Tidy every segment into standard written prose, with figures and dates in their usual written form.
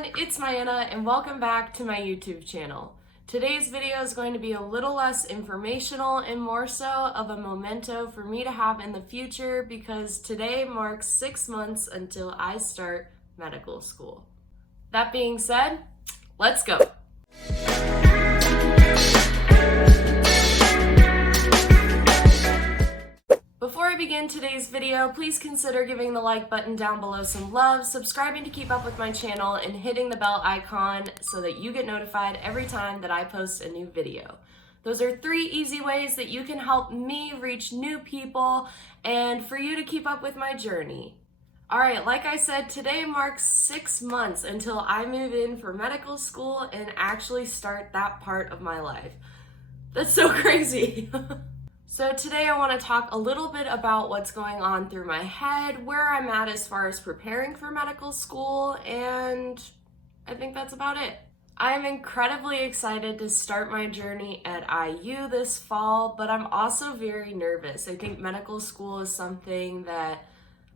everyone, it's Mayanna and welcome back to my YouTube channel. Today's video is going to be a little less informational and more so of a memento for me to have in the future because today marks 6 months until I start medical school. That being said, let's go. Before I begin today's video, please consider giving the like button down below some love, subscribing to keep up with my channel, and hitting the bell icon so that you get notified every time that I post a new video. Those are 3 easy ways that you can help me reach new people and for you to keep up with my journey. Alright, like I said, today marks 6 months until I move in for medical school and actually start that part of my life. That's so crazy. So today I want to talk a little bit about what's going on through my head, where I'm at as far as preparing for medical school, and I think that's about it. I am incredibly excited to start my journey at IU this fall, but I'm also very nervous. I think medical school is something that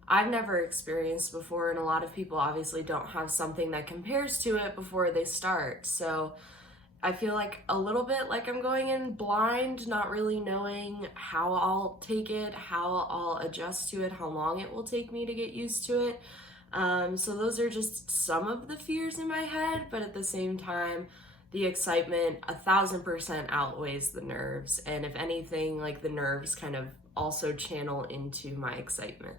I've never experienced before, and a lot of people obviously don't have something that compares to it before they start. So I feel like a little bit like I'm going in blind, not really knowing how I'll take it, how I'll adjust to it, how long it will take me to get used to it. So those are just some of the fears in my head, but at the same time, the excitement 1000% outweighs the nerves. And if anything, like the nerves kind of also channel into my excitement.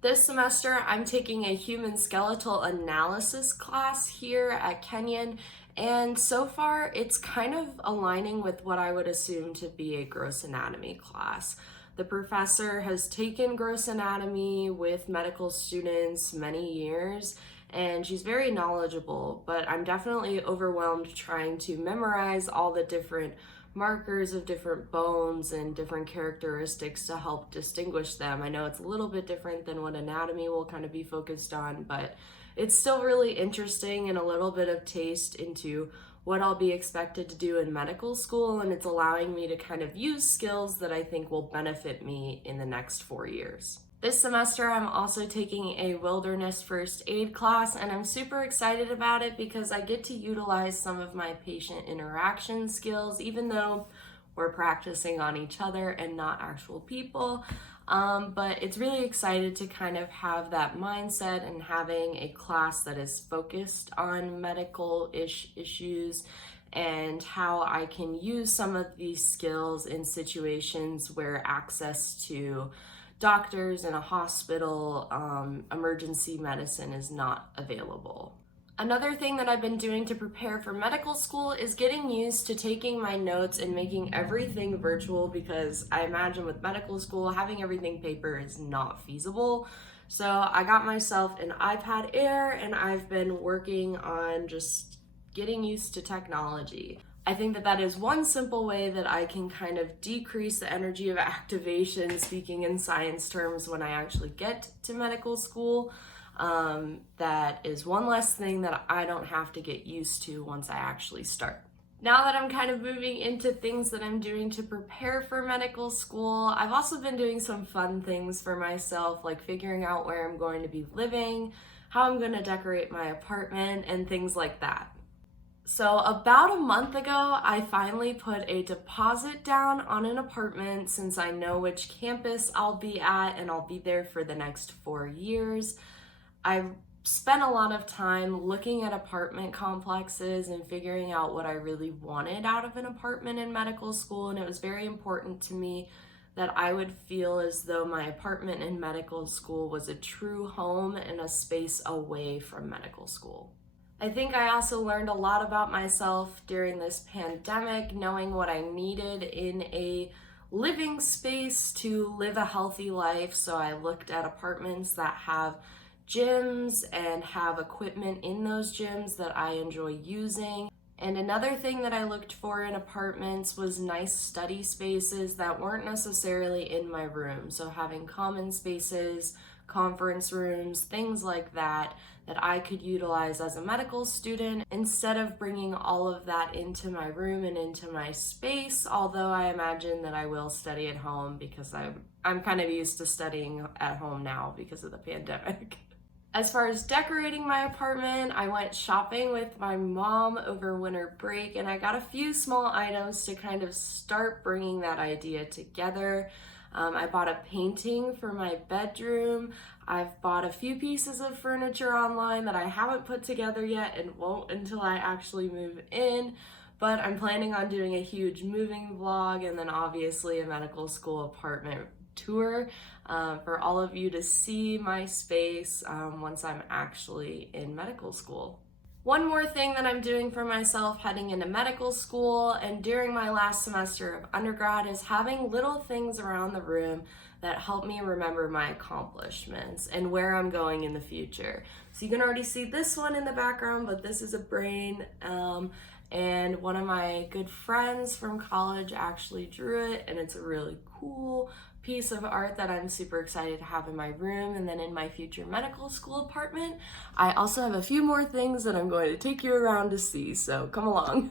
This semester, I'm taking a human skeletal analysis class here at Kenyon. And so far, it's kind of aligning with what I would assume to be a gross anatomy class. The professor has taken gross anatomy with medical students many years, and she's very knowledgeable, but I'm definitely overwhelmed trying to memorize all the different markers of different bones and different characteristics to help distinguish them. I know it's a little bit different than what anatomy will kind of be focused on, but it's still really interesting and a little bit of taste into what I'll be expected to do in medical school, and it's allowing me to kind of use skills that I think will benefit me in the next 4 years. This semester, I'm also taking a wilderness first aid class, and I'm super excited about it because I get to utilize some of my patient interaction skills, even though we're practicing on each other and not actual people. But it's really excited to kind of have that mindset and having a class that is focused on medical-ish issues and how I can use some of these skills in situations where access to doctors in a hospital, emergency medicine is not available. Another thing that I've been doing to prepare for medical school is getting used to taking my notes and making everything virtual because I imagine with medical school, having everything paper is not feasible. So I got myself an iPad Air and I've been working on just getting used to technology. I think that that is one simple way that I can kind of decrease the energy of activation, speaking in science terms, when I actually get to medical school. That is one less thing that I don't have to get used to once I actually start. Now that I'm kind of moving into things that I'm doing to prepare for medical school, I've also been doing some fun things for myself, like figuring out where I'm going to be living, how I'm going to decorate my apartment, and things like that. So about a month ago, I finally put a deposit down on an apartment since I know which campus I'll be at and I'll be there for the next 4 years. I've spent a lot of time looking at apartment complexes and figuring out what I really wanted out of an apartment in medical school, and it was very important to me that I would feel as though my apartment in medical school was a true home and a space away from medical school. I think I also learned a lot about myself during this pandemic, knowing what I needed in a living space to live a healthy life. So I looked at apartments that have gyms and have equipment in those gyms that I enjoy using. And another thing that I looked for in apartments was nice study spaces that weren't necessarily in my room. So having common spaces, conference rooms, things like that I could utilize as a medical student instead of bringing all of that into my room and into my space, although I imagine that I will study at home because I'm kind of used to studying at home now because of the pandemic. As far as decorating my apartment, I went shopping with my mom over winter break and I got a few small items to kind of start bringing that idea together. I bought a painting for my bedroom. I've bought a few pieces of furniture online that I haven't put together yet and won't until I actually move in. But I'm planning on doing a huge moving vlog and then obviously a medical school apartment tour for all of you to see my space once I'm actually in medical school. One more thing that I'm doing for myself heading into medical school and during my last semester of undergrad is having little things around the room that help me remember my accomplishments and where I'm going in the future. So you can already see this one in the background, but this is a brain. And one of my good friends from college actually drew it, and it's a really cool piece of art that I'm super excited to have in my room. And then in my future medical school apartment, I also have a few more things that I'm going to take you around to see, so come along.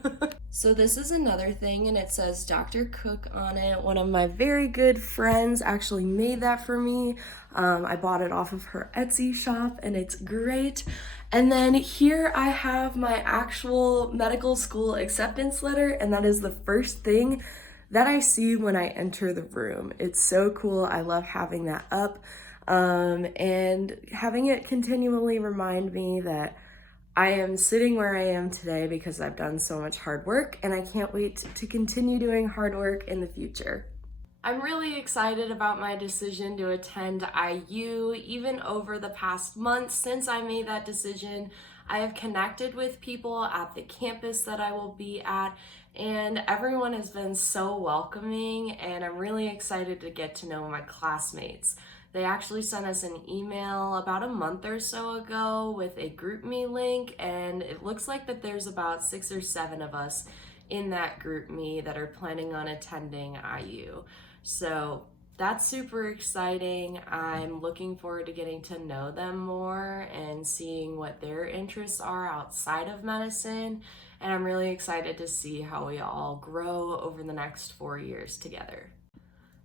So this is another thing, and it says Dr. Cook on it. One of my very good friends actually made that for me. I bought it off of her Etsy shop, and it's great. And then here I have my actual medical school acceptance letter, and that is the first thing that I see when I enter the room. It's so cool. I love having that up and having it continually remind me that I am sitting where I am today because I've done so much hard work, and I can't wait to continue doing hard work in the future. I'm really excited about my decision to attend IU. Even over the past month since I made that decision, I have connected with people at the campus that I will be at, and everyone has been so welcoming, and I'm really excited to get to know my classmates. They actually sent us an email about a month or so ago with a GroupMe link, and it looks like that there's about 6 or 7 of us in that GroupMe that are planning on attending IU. So that's super exciting. I'm looking forward to getting to know them more and seeing what their interests are outside of medicine. And I'm really excited to see how we all grow over the next 4 years together.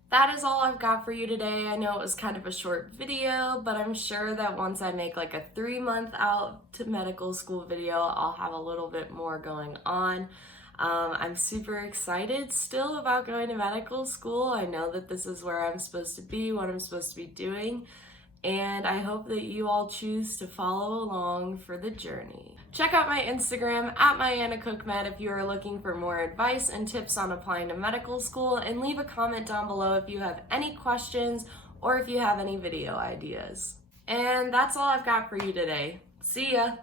That is all I've got for you today. I know it was kind of a short video, but I'm sure that once I make like a 3-month out to medical school video, I'll have a little bit more going on. I'm super excited still about going to medical school. I know that this is where I'm supposed to be, what I'm supposed to be doing, and I hope that you all choose to follow along for the journey. Check out my Instagram at MyAnnaCookMed if you are looking for more advice and tips on applying to medical school, and leave a comment down below if you have any questions or if you have any video ideas. And that's all I've got for you today. See ya!